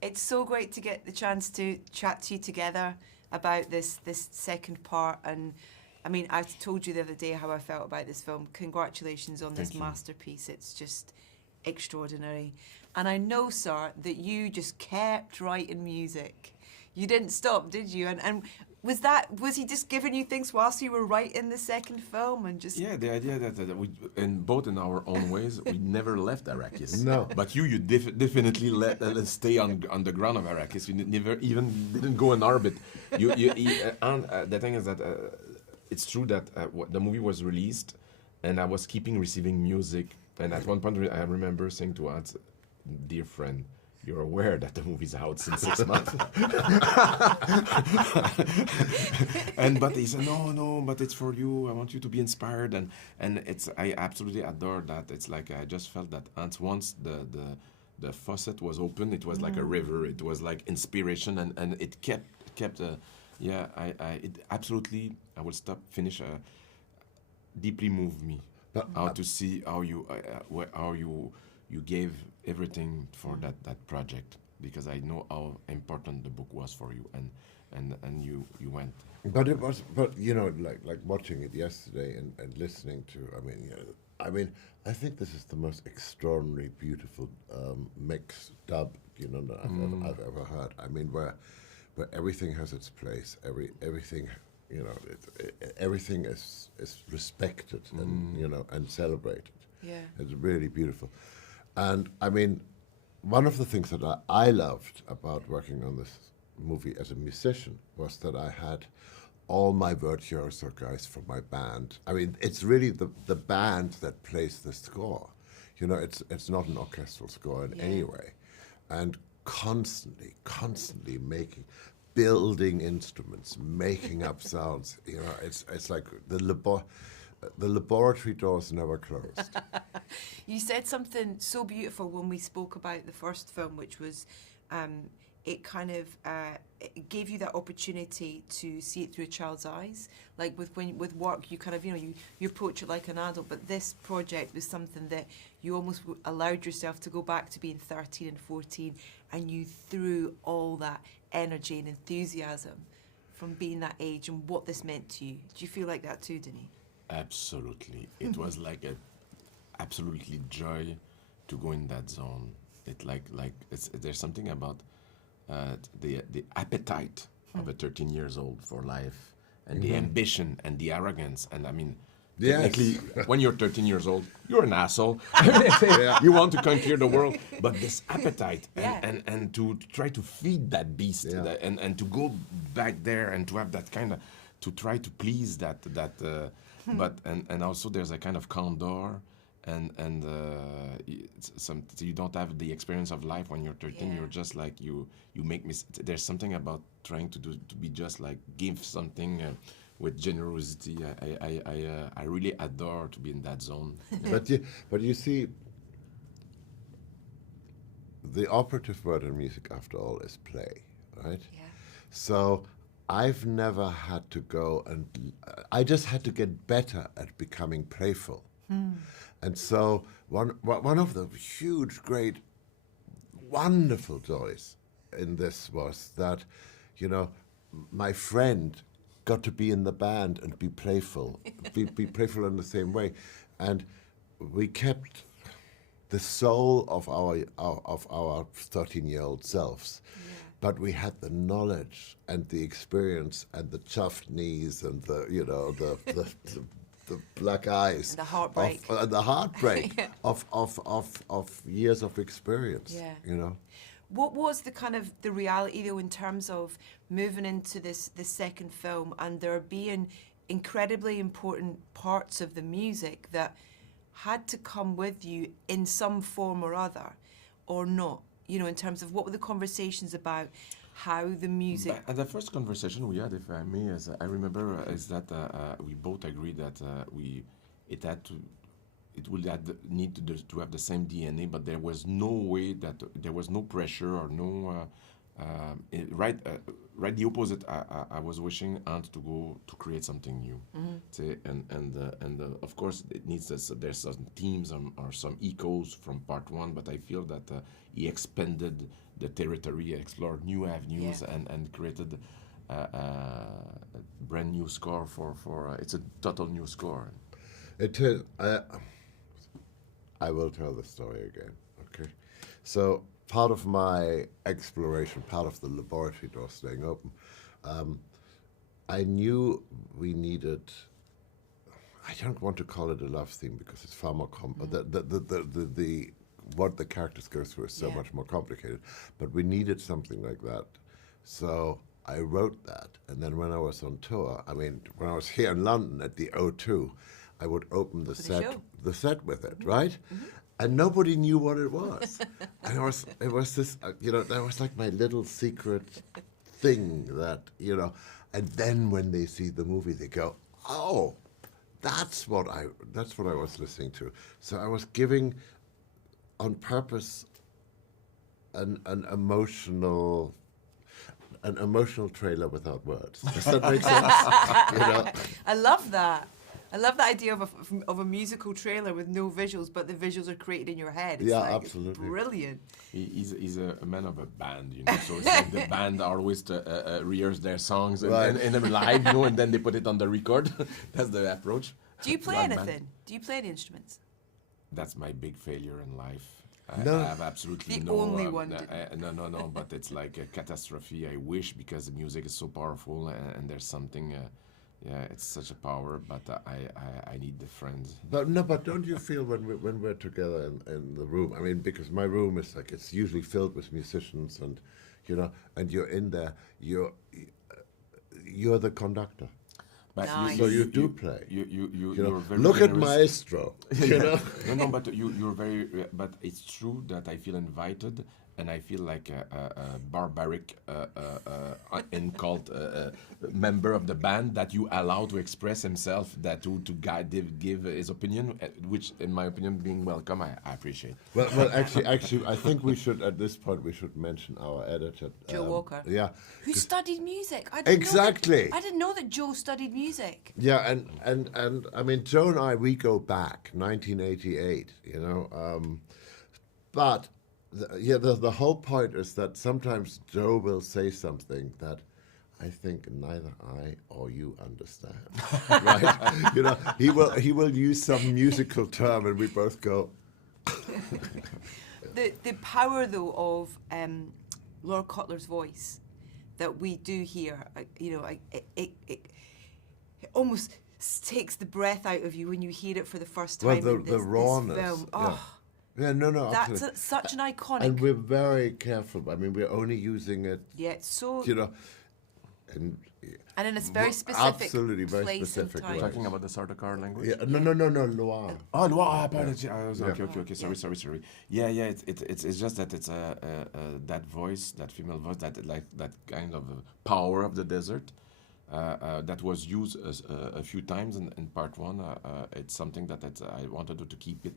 It's so great to get the chance to chat to you together about this second part. And I mean, I told you the other day how I felt about this film. Congratulations on this masterpiece. It's just extraordinary. And I know, sir, that you just kept writing music. You didn't stop, did you? And was he just giving you things whilst you were writing the second film and just... Yeah, the idea that we, in both in our own ways, we never left Arrakis. No. But you definitely let stay on the ground of Arrakis. You never even didn't go in orbit. And the thing is that it's true that the movie was released, and I was keeping receiving music. And at one point, I remember saying to Ant, dear friend, you're aware that the movie's out since 6 months. But he said, no, but it's for you. I want you to be inspired. And I absolutely adore that. It's like I just felt that once the faucet was open, it was like a river. It was like inspiration, and it kept it absolutely, I will stop, finish, deeply moved me. How to see how you gave everything for that project, because I know how important the book was for you, and you went. But it was, like watching it yesterday and listening to. I think this is the most extraordinary, beautiful mix dub that I've ever heard. I mean, where everything has its place. Everything. Everything is respected and celebrated. Yeah. It's really beautiful. And I mean, one of the things that I loved about working on this movie as a musician was that I had all my virtuoso guys from my band. I mean, it's really the band that plays the score. It's not an orchestral score in any way. And constantly building instruments, making up sounds. It's like the laboratory doors never closed. You said something so beautiful when we spoke about the first film, which was it kind of it gave you that opportunity to see it through a child's eyes. Like with work, you kind of you approach it like an adult, but this project was something that you almost allowed yourself to go back to being 13 and 14, and you threw all that energy and enthusiasm from being that age and what this meant to you. Do you feel like that too, Denis? Absolutely. It was like absolutely joy to go in that zone. There's something about the appetite of a 13 years old for life, and the ambition and the arrogance. And I mean, technically, when you're 13 years old, you're an asshole. You want to conquer the world, but this appetite and to try to feed that beast, and to go back there and to have that kind of, to try to please that but and also there's a kind of candor, and you don't have the experience of life when you're 13. You're just like you make there's something about trying to be just like give something with generosity. I really adore to be in that zone. But you see, the operative word in music, after all, is play, right? Yeah. So I've never had to go I just had to get better at becoming playful. And so one of the huge, great, wonderful joys in this was that, my friend got to be in the band and be playful, be playful in the same way. And we kept the soul of our 13-year-old selves. But we had the knowledge and the experience and the chuffed knees and the black eyes, the heartbreak, of years of experience. Yeah. What was the kind of the reality though in terms of moving into this second film and there being incredibly important parts of the music that had to come with you in some form or other, or not? In terms of what were the conversations about, how the music... The first conversation we had, if I may, I remember, is that we both agreed that it would need to have the same DNA, but there was no way that there was no pressure or no right the opposite. I was wishing Ant to go to create something new. And of course it needs there's some themes or some echoes from part one, but I feel that he expanded the territory, explored new avenues, Yeah. and created a brand new score for it's a total new score. It is. I will tell the story again. Okay. So part of my exploration, part of the laboratory door staying open, I knew we needed. I don't want to call it a love theme because it's far more the what the characters go through is so Yeah. much more complicated. But we needed something like that. So I wrote that, and then when I was on tour, I mean, when I was here in London at the O2, I would open the the set, show. the set with it, right? And nobody knew what it was. And it was this, that was like my little secret thing that, and then when they see the movie, they go, oh, that's what I was listening to. So I was giving, on purpose, an emotional trailer without words. Does that make sense? I love that. I love the idea of a musical trailer with no visuals, but the visuals are created in your head. It's Yeah, like, absolutely. It's brilliant. He's a man of a band, so it's like the band always rehearse their songs Right. and they're live, and then they put it on the record. That's the approach. Do you play Rock band. anything? Do you play any instruments? That's my big failure in life. No. I have absolutely The no. only one No. But it's like a catastrophe. I wish, because the music is so powerful, and there's something. It's such a power. But I need the friends. But don't you feel when we're together in the room? I mean, because my room is like, it's usually filled with musicians, and and you're in there. You're the conductor. But Nice. So you do play. You're very Look at generous. Maestro. No, but you're very. But it's true that I feel invited, and I feel like a barbaric cult member of the band that you allow to express himself, that to give his opinion, which, in my opinion, being welcome, I appreciate. Well, actually, I think we should, at this point, we should mention our editor, Joe Walker. Yeah. Who studied music? I didn't Exactly. Know that, I didn't know that Joe studied music. Yeah, and I mean, Joe and I, we go back 1988, but the whole point is that sometimes Joe will say something that I think neither I or you understand, right? He will use some musical term, and we both go. The power, though, of Laura Cutler's voice that we do hear, it almost takes the breath out of you when you hear it for the first time. Well, in the this rawness. film. Yeah. Oh, Yeah, no, that's absolutely. such an iconic. And we're very careful. I mean, we're only using it, yeah, it's so. and And in a very specific absolutely very place specific and time. way. Talking about the Sardaukar language. yeah, no, Loire. Oh, Loire, apology. I was Yeah. okay. Sorry. Yeah. It's just that it's that voice, that female voice, that kind of power of the desert, that was used a few times in part one. It's something that I wanted to keep it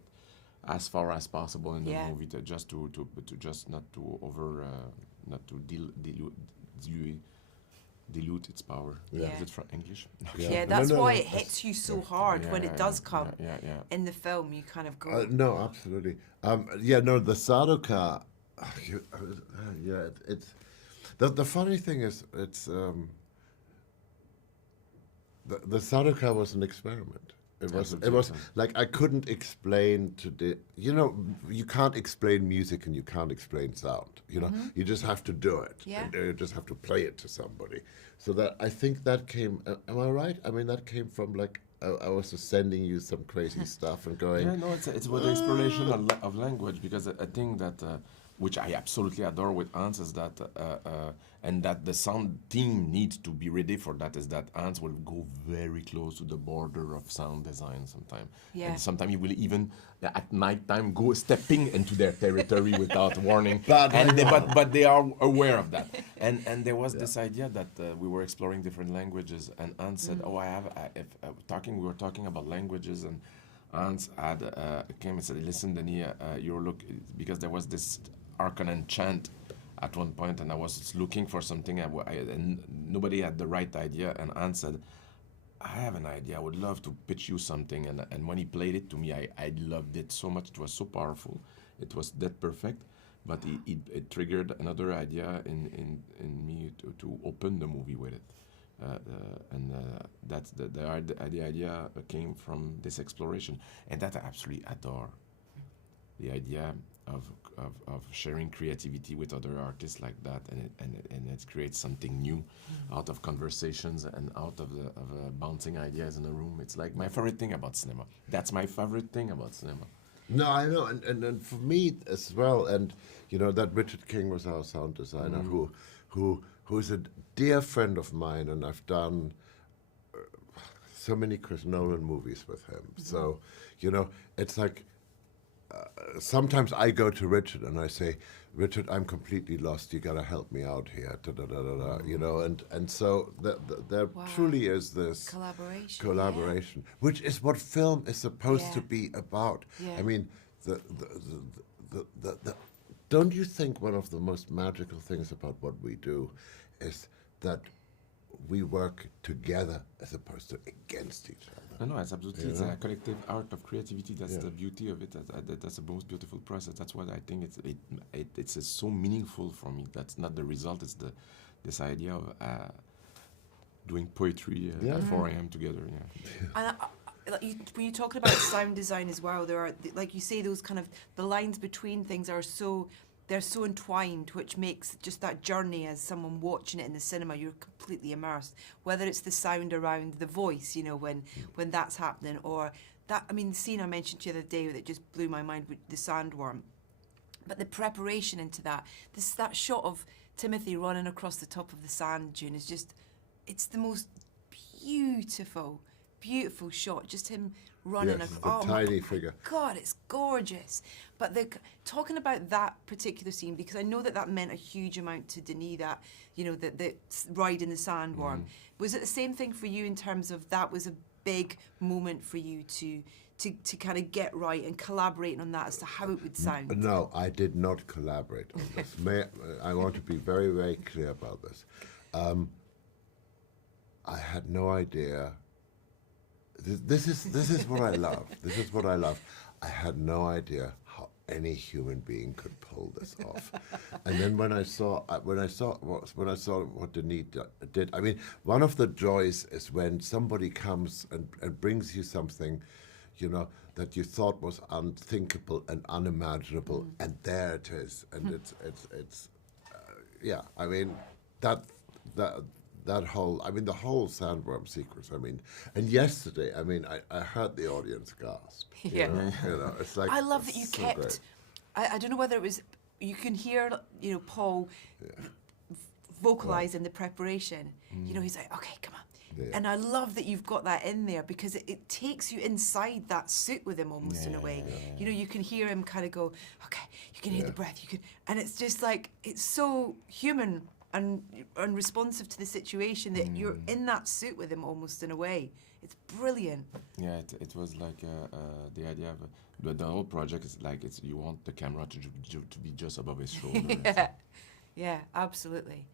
as far as possible in the Yeah. movie, to just not to over, not to dilute its power. Yeah. Is it from English? Yeah, that's No, why no, it hits you so hard when it does come Yeah. in the film. You kind of go. No, absolutely. The Sardaukar. It's the funny thing is, it's the Sardaukar was an experiment. It was Absolutely. like, I couldn't explain you can't explain music and you can't explain sound. You just have to do it. Yeah. And you just have to play it to somebody. So that, I think that came. Am I right? I mean, that came from like, I was just sending you some crazy stuff and going. Yeah, no, it's about the exploration of language, because I think that, which I absolutely adore with Hans, is that, and that the sound team needs to be ready for that, is that Hans will go very close to the border of sound design sometimes. Yeah. And sometimes he will even, at night time, go stepping into their territory without warning. But- But they are aware of that. And there was this idea that we were exploring different languages, and Hans said, we were talking about languages, and Hans came and said, listen, Denis, because there was this Harkonnen chant at one point, and I was looking for something, and nobody had the right idea, and Hans said, I have an idea, I would love to pitch you something, and when he played it to me, I loved it so much, it was so powerful, it was that perfect, but it triggered another idea in me to open the movie with it. And that's the idea came from this exploration, and that I absolutely adore. The idea of sharing creativity with other artists like that, and it creates something new out of conversations and out of bouncing ideas in a room. It's like my favorite thing about cinema. That's my favorite thing about cinema. No, I know, and for me as well, and you know that Richard King was our sound designer, who is a dear friend of mine, and I've done so many Chris Nolan movies with him. So, you know, it's like sometimes I go to Richard and I say, Richard, I'm completely lost. You gotta help me out here. Da, da, da, da, da. You know, and so there truly is this collaboration, which is what film is supposed to be about. Yeah. I mean, the don't you think one of the most magical things about what we do is that we work together as opposed to against each other? No, it's absolutely. It's a collective art of creativity. That's the beauty of it. That's the most beautiful process. That's what I think it's so meaningful for me. That's not the result. It's this idea of doing poetry at 4 a.m. together. Yeah. And when you're talking about sound design as well, there are, like you say, those kind of the lines between things are they're so entwined, which makes just that journey as someone watching it in the cinema, you're completely immersed. Whether it's the sound around the voice, you know, when that's happening, or that, I mean, the scene I mentioned to you the other day that just blew my mind with the sandworm. But the preparation into that shot of Timothy running across the top of the sand dune is just, it's the most beautiful shot. Just him running Yes, across. the tiny figure. God, it's gorgeous. But talking about that particular scene, because I know that meant a huge amount to Denis, that, you know, the ride in the sandworm. Was it the same thing for you in terms of that was a big moment for you to kind of get right and collaborating on that as to how it would sound? No, I did not collaborate on this. I want to be very, very clear about this. I had no idea. This is what I love. This is what I love. I had no idea how any human being could pull this off. And then when I saw what Denis did, I mean, one of the joys is when somebody comes and brings you something, you know, that you thought was unthinkable and unimaginable, and there it is, and it's yeah. I mean that whole, I mean, the whole sandworm sequence, I mean, and yesterday, I mean, I heard the audience gasp. You know, it's like, I love that you so kept, great. I don't know whether it was, you can hear, you know, Paul vocalising the preparation. You know, he's like, okay, come on. Yeah. And I love that you've got that in there, because it takes you inside that suit with him almost in a way. You know, you can hear him kind of go, okay, you can hear the breath, and it's just like, it's so human and responsive to the situation that you're in that suit with him almost in a way. It's brilliant. Yeah, it was like the idea of the whole project is like you want the camera to be just above his shoulder. Yeah, absolutely.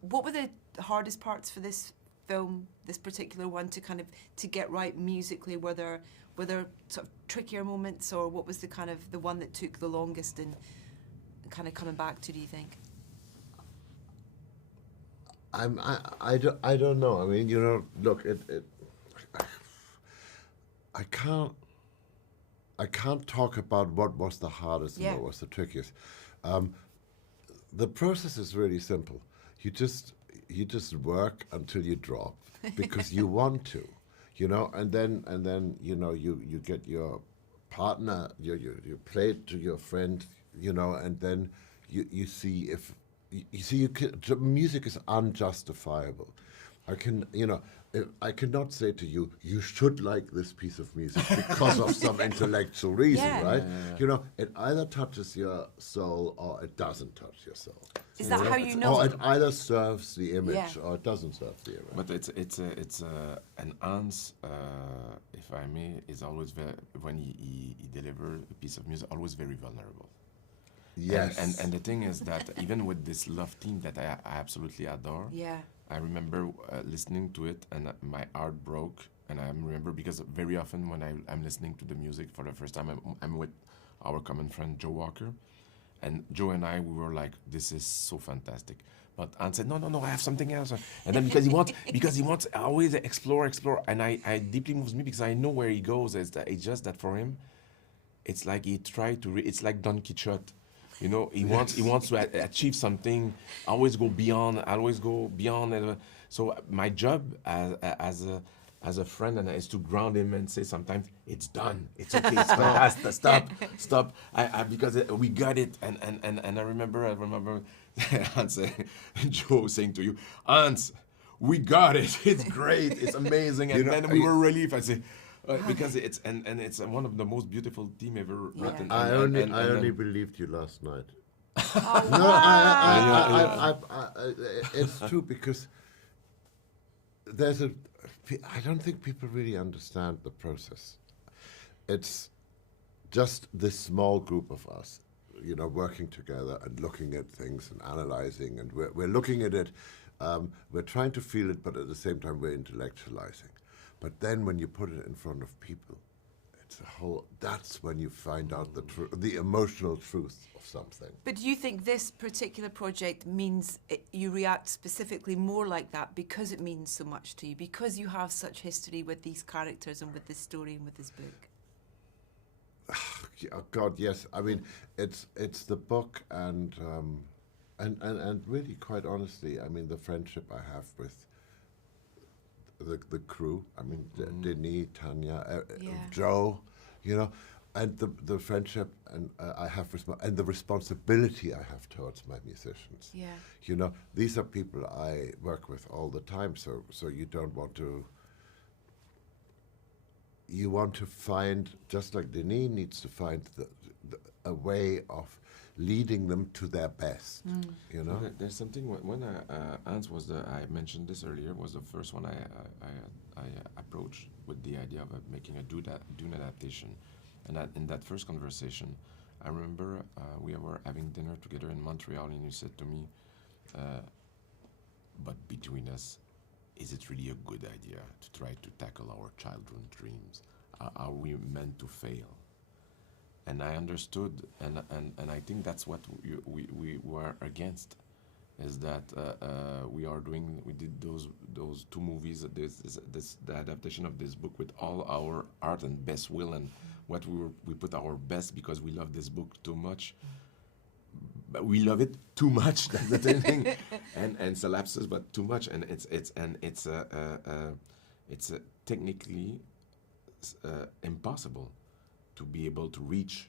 What were the hardest parts for this film, this particular one, to get right musically? Were there sort of trickier moments, or what was the one that took the longest and kind of coming back to, do you think? I don't know. I mean, you know, look, I can't talk about what was the hardest and what was the trickiest. The process is really simple. You just work until you drop because you want to, you know, and then you know you get your partner, you play it to your friend, you know, and then you see if. You see, music is unjustifiable. I cannot say to you, you should like this piece of music because of some intellectual reason, right? You know, it either touches your soul or it doesn't touch your soul. Is that how you know? Or it either serves the image or it doesn't serve the image. But it's an Hans, if I may, is always when he delivers a piece of music, always very vulnerable. Yes. And the thing is that even with this love theme that I absolutely adore, I remember listening to it and my heart broke. And I remember because very often when I'm listening to the music for the first time, I'm with our common friend Joe Walker, and Joe and I, we were like, this is so fantastic. But Hans said, no, I have something else. And then because he wants always explore, and I deeply moves me because I know where he goes. It's just that for him, it's like he tried to. It's like Don Quixote, you know. He wants to achieve something. Always go beyond. And, so my job as a friend and is to ground him and say sometimes it's done. It's okay. Stop. Because we got it. And I remember Hans, Joe saying to you, Hans, we got it. It's great. It's amazing. And then we were relieved. I say. Because it's it's one of the most beautiful theme ever written. I only believed you last night. Oh, No, wow. it's true because I don't think people really understand the process. It's just this small group of us, you know, working together and looking at things and analyzing, and we're looking at it. We're trying to feel it, but at the same time we're intellectualizing. But then when you put it in front of people, that's when you find out the emotional truth of something. But do you think this particular project means you react specifically more like that because it means so much to you, because you have such history with these characters and with this story and with this book? Oh God, yes. I mean, it's the book and really, quite honestly, I mean, the friendship I have with the crew. I mean, Denis, Tanya, Joe, you know, and the friendship and I have and the responsibility I have towards my musicians. Yeah. You know, these are people I work with all the time. So you don't want to. You want to find, just like Denis needs to find a way of leading them to their best. You know, there's something when Hans was I mentioned this earlier, was the first one I approached with the idea of making a Dune adaptation, and in that first conversation, I remember we were having dinner together in Montreal, and you said to me, "But between us, is it really a good idea to try to tackle our childhood dreams? Are we meant to fail?" And I understood, and I think that's what we were against, is that we did those two movies, the adaptation of this book with all our art and best will, and we put our best because we love this book too much. But we love it too much. That's the thing, and it's a lapses, but too much, and it's technically impossible to be able to reach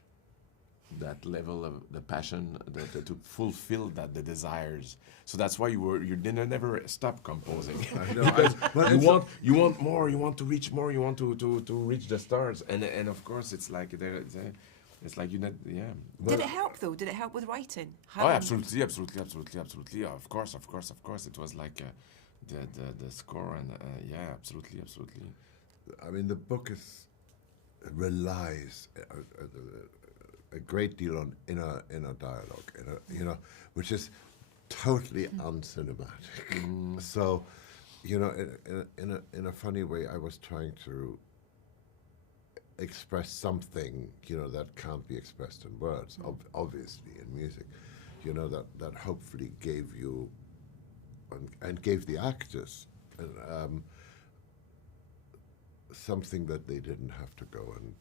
that level of the passion, to fulfill the desires. So that's why you never stop composing. I know. Because you want more, you want to reach more, you want to reach the stars, and of course it's like it's like yeah. Did it help though? Did it help with writing? Oh, absolutely. Of course. It was like the score, and yeah, absolutely. I mean, the book relies a great deal on inner dialogue, you know, which is totally uncinematic. So, you know, in a funny way, I was trying to express something, you know, that can't be expressed in words, obviously in music, you know, that hopefully gave you and gave the actors something that they didn't have to go and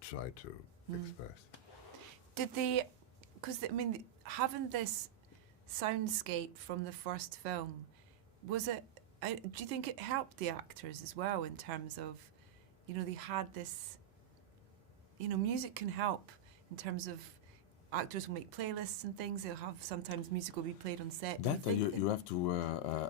try to express. Did they, because I mean, having this soundscape from the first film, was it, do you think it helped the actors as well in terms of, you know, they had this, you know, music can help in terms of actors will make playlists and things. They'll have sometimes music will be played on set. That you have to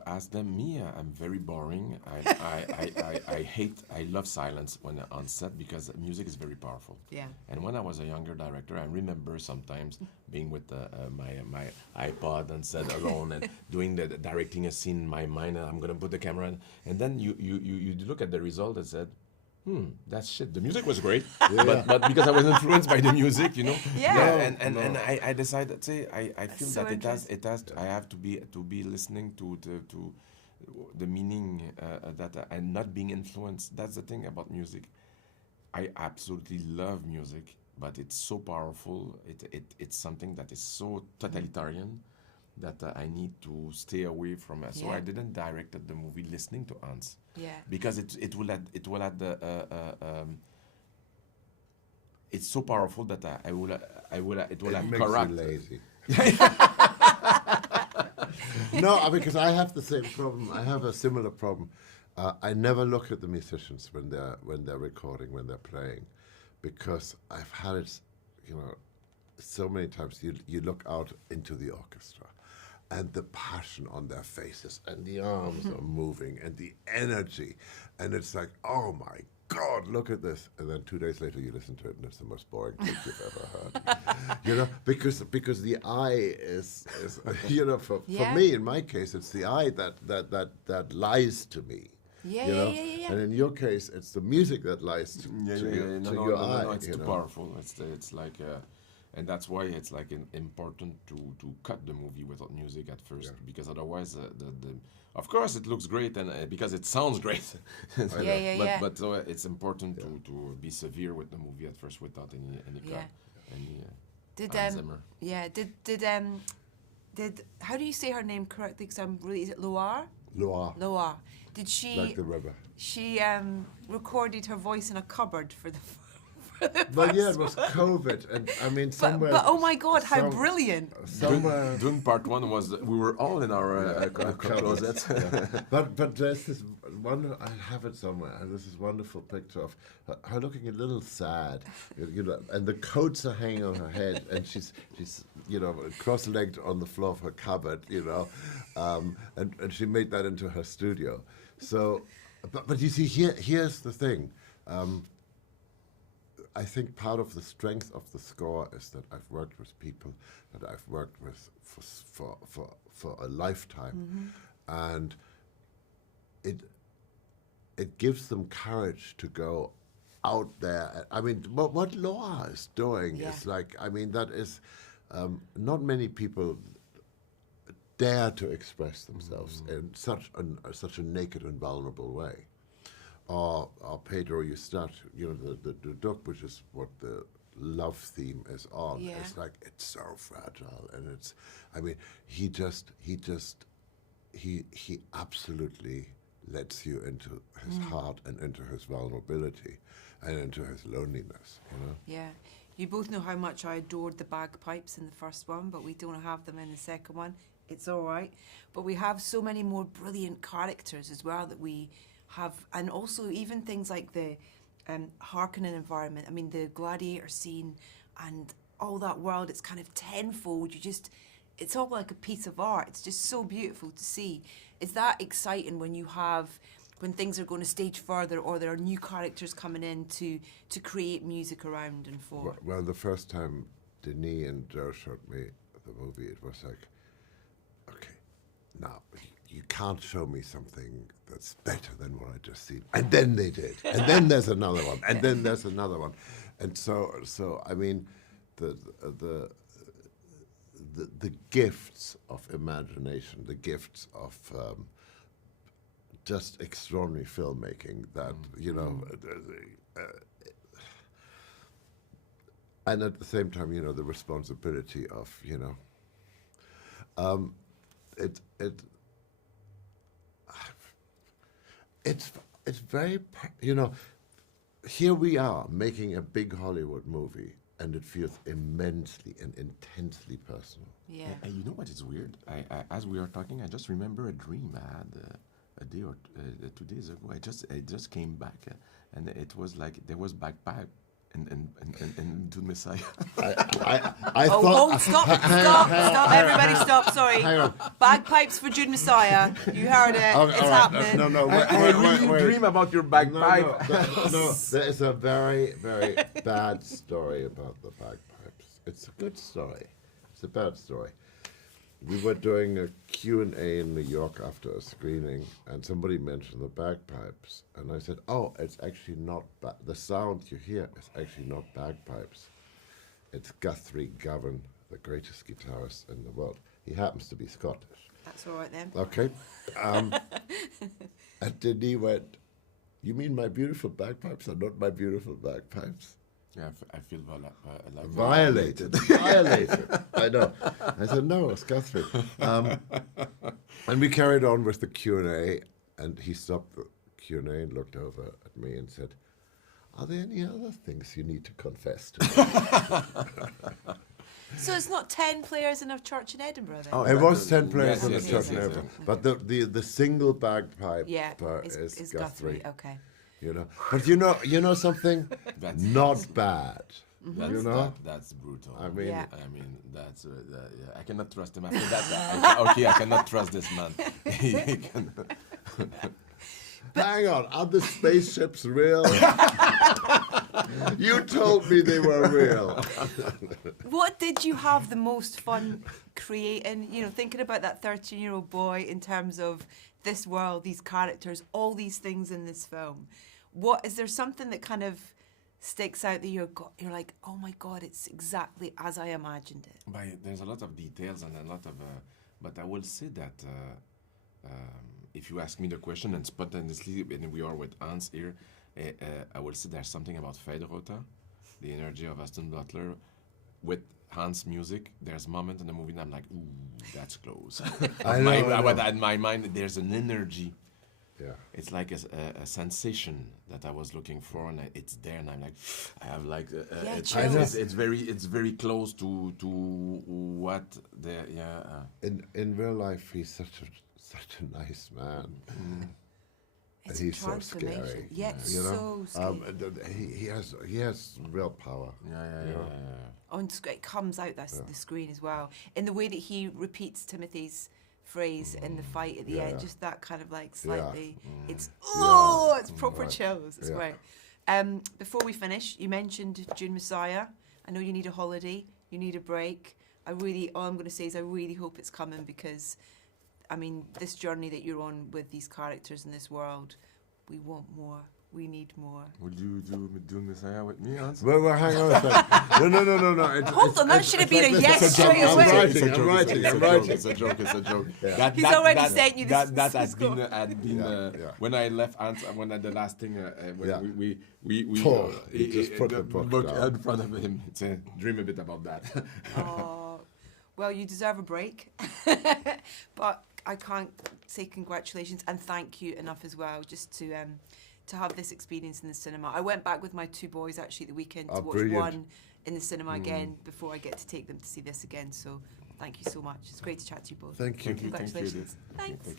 ask them. Me, I'm very boring. I love silence when on set because music is very powerful. Yeah. And when I was a younger director, I remember sometimes being with my iPod and set alone and doing directing a scene in my mind. And I'm gonna put the camera in, and then you look at the result and said, that's shit. The music was great, but because I was influenced by the music, you know. And I decided, I feel so that it has. I have to be listening to the meaning that and not being influenced. That's the thing about music. I absolutely love music, but it's so powerful. It's something that is so totalitarian that I need to stay away from it. So Yeah. I didn't direct the movie listening to Hans, Yeah. because it will add the it's so powerful that it will It have makes corrupt. you lazy. No, because I have the same problem. I have a similar problem. I never look at the musicians when they're recording, when they're playing, because I've had it, so many times. You look out into the orchestra, and the passion on their faces, and the arms are moving, and the energy, and it's like, oh my God, look at this. And then 2 days later you listen to it and it's the most boring thing you've ever heard. Because the eye is for Yeah. me, in my case, it's the eye that lies to me. Yeah. And in your case, it's the music that lies to your eye. No, it's too powerful. It's like, and that's why it's like important to cut the movie without music at first, because otherwise, of course, it looks great and because it sounds great. But so it's important to be severe with the movie at first without any cut, Did Hans Zimmer. did how do you say her name correctly? Because I'm really, is it Loire? Loire, Did she? like the river. She recorded her voice in a cupboard for the. But yeah, it was COVID, and I mean somewhere. But oh my God, how brilliant! Somewhere. Dune Part 1 was we were all in our closets. But there's this one, I have it somewhere, and there's this wonderful picture of her looking a little sad, and the coats are hanging on her head, and she's cross-legged on the floor of her cupboard, and she made that into her studio. So, but you see, here's the thing. I think part of the strength of the score is that I've worked with people that I've worked with for a lifetime, and it gives them courage to go out there. I mean, what Loire is doing is like, I mean, that is not many people dare to express themselves in such a naked and vulnerable way. Or Pedro Ustat, the Duc, which is what the love theme is on. Yeah. It's like, it's so fragile, and it's, I mean, he absolutely lets you into his heart and into his vulnerability and into his loneliness, Yeah. You both know how much I adored the bagpipes in the first one, but we don't have them in the second one. It's all right. But we have so many more brilliant characters as well that we have, and also even things like the Harkonnen environment. I mean, the gladiator scene and all that world, it's kind of tenfold. It's all like a piece of art. It's just so beautiful to see. Is that exciting when things are going a stage further, or there are new characters coming in to create music around and for? Well, the first time Denis and Joe showed me the movie, it was like, okay, now you can't show me something that's better than what I just seen. And then they did. And then there's another one. And then there's another one. And so I mean, the gifts of imagination, the gifts of just extraordinary filmmaking that, and at the same time, the responsibility of, it's very, here we are making a big Hollywood movie, and it feels immensely and intensely personal. Yeah. And you know what is weird? I as we are talking, I just remember a dream I had a day or 2 days ago. I just came back, and it was like there was bagpipe and Dune Messiah. I Oh, thought. stop, everybody stop, sorry. Hang on. Bagpipes for Dune Messiah. You heard it, Okay, it's all right, happening. No, I really wait. dream about your bagpipe. No, there is a very, very bad story about the bagpipes. It's a good story. It's a bad story. We were doing a Q&A in New York after a screening, and somebody mentioned the bagpipes. And I said, oh, it's actually not, the sound you hear is actually not bagpipes. It's Guthrie Govan, the greatest guitarist in the world. He happens to be Scottish. That's all right then. Okay. And Denis went, you mean my beautiful bagpipes are not my beautiful bagpipes? Yeah, I feel like Violated. Violated. I know. I said, no, it's Guthrie. And we carried on with the Q&A, and he stopped the Q&A and looked over at me and said, are there any other things you need to confess to me? So it's not 10 players in a church in Edinburgh then? Oh, It was 10 players yes, in the yes, church yes, in yes, Edinburgh. yes. But the single bagpipe Yeah, is Guthrie. Okay. You know, but you know something, That's- not bad. That's, You know? that's brutal. I mean, Yeah. I mean, that's yeah, I cannot trust him after that. I cannot trust this man. He can- hang on, are the spaceships real? You told me they were real. What did you have the most fun creating? You know, thinking about that 13-year-old boy in terms of this world, these characters, all these things in this film. What is there something that kind of sticks out that you're like, oh my God, it's exactly as I imagined it? There's a lot of details and a lot of, but I will say that if you ask me the question and spontaneously, and we are with Hans here, I will say there's something about Federota, the energy of Aston Butler, with Hans' music. There's a moment in the movie that I'm like, ooh, that's close. I know. In my mind, there's an energy. Yeah. It's like a sensation that I was looking for, and it's there, and I'm like, I have like, chills. it's very close to what the In real life, he's such a nice man. It's He's a so transformation. scary. Yeah, it's so scary. He has real power. yeah. On it comes out the screen as well. In the way that he repeats Timothy's phrase in the fight at the end, just that kind of like slightly, it's proper chills. It's great. Before we finish, you mentioned Dune Messiah. I know you need a holiday, you need a break. All I'm going to say is I really hope it's coming because, I mean, this journey that you're on with these characters in this world, we want more. We need more. Would you do Dune Messiah with me, Hans? Well, hang on a second. No. Hold on, that should have been a yes It's a joke. straight I'm away. writing. It's a joke. Yeah. He's already sent you this That has score. been when I left Hans. When the last thing when we He just put the book down. in front of him. It's a dream a bit about that. Oh, well, you deserve a break. But I can't say congratulations and thank you enough as well, just to have this experience in the cinema. I went back with my two boys actually at the weekend to watch brilliant. one in the cinema again before I get to take them to see this again. So thank you so much. It's great to chat to you both. Thank you. Congratulations. Thanks.